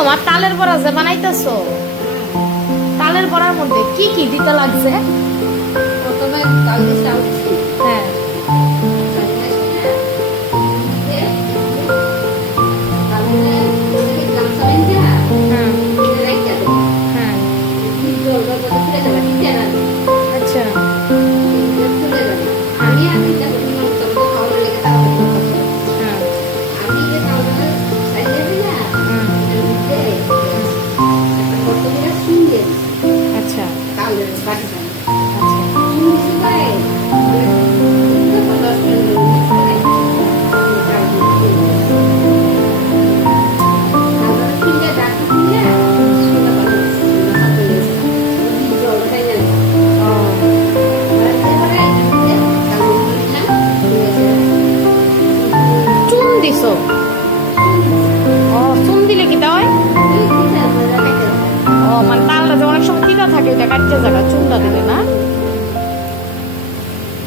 গো মা, তালের বড়া যে বানাইতেছো, তালের বড়ার মধ্যে কি কি দিতে লাগছে? প্রথমে তাল দিয়ে চাল দিছি। হ্যাঁ আচ্ছা আচ্ছা চুন দিছো? ও চুন দিলে কি হয়? ও মানে তালটা যে অনেক সময় তিতা থাকে, ওটা কাটতে জায়গা চুনটা দিলে না?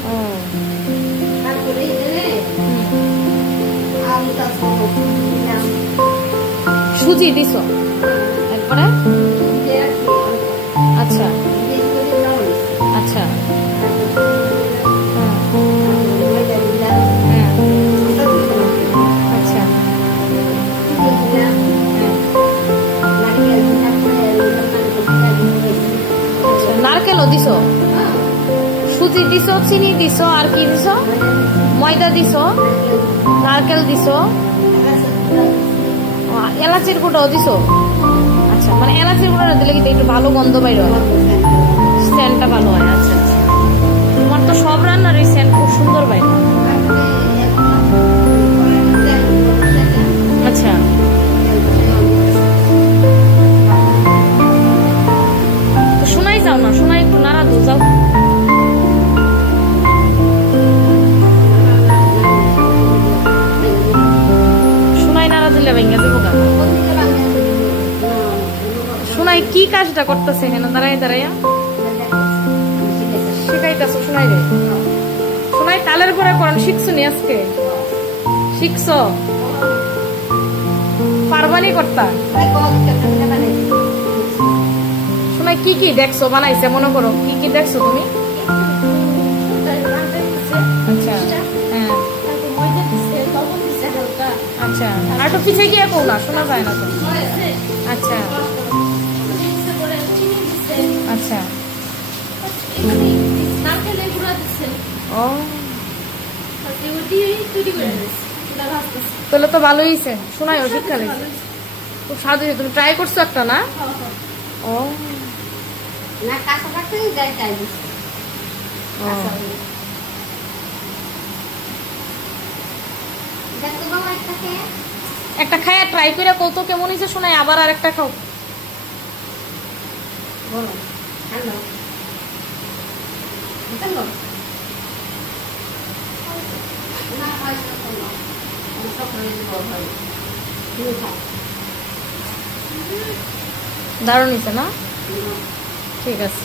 ও সুজি দিছো এরপরে? আচ্ছা আচ্ছা আচ্ছা নারকেলও দিছো? সুজি দিছো, চিনি দিছো, আর কি দিছো? ময়দা দিছো, নারকেল দিছো, এলাচির গুঁড়াও দিছো? আচ্ছা মানে এলাচির গুঁড়া দিলে কিন্তু একটু ভালো গন্ধ বাইর হয়, সেন্টটা ভালো হয়। আচ্ছা আচ্ছা, তোমার তো সব রান্নার এই সেন্ট খুব সুন্দর বাইর। আচ্ছা শোনাই যাও না, শোনাই একটু নাড়া দো যাও। শোনাই নাড়া দিলে ভেঙে যাবো গা। শোনাই কি কাজটা করতেছে হেন দাঁড়াই দাঁড়াইয়া শিখাইতেছো? শোনাই রে, শোনাই তালের বড়া করেন শিখছো নি আজকে? শিখছো? পারবানি করতা? শোনাই কি কি দেখছো বানাইছে, মনে করো কি কি দেখছো তুমি? আচ্ছা হ্যাঁ আচ্ছা, আর তো পিছিয়ে গিয়ে কো না, শোনা যায় না তো। আচ্ছা আচ্ছা ও তাহলে তো ভালোই হয়েছে। শোনাই ও শিক্ষা লেগেছে, খুব স্বাদ হয়েছে। তুমি ট্রাই করছো একটা না? ও একটা খায়া ট্রাই করে কত কেমন হয়েছে শোনাই, আবার আর একটা খাও। দারুণ হয়েছে না? ঠিক আছে।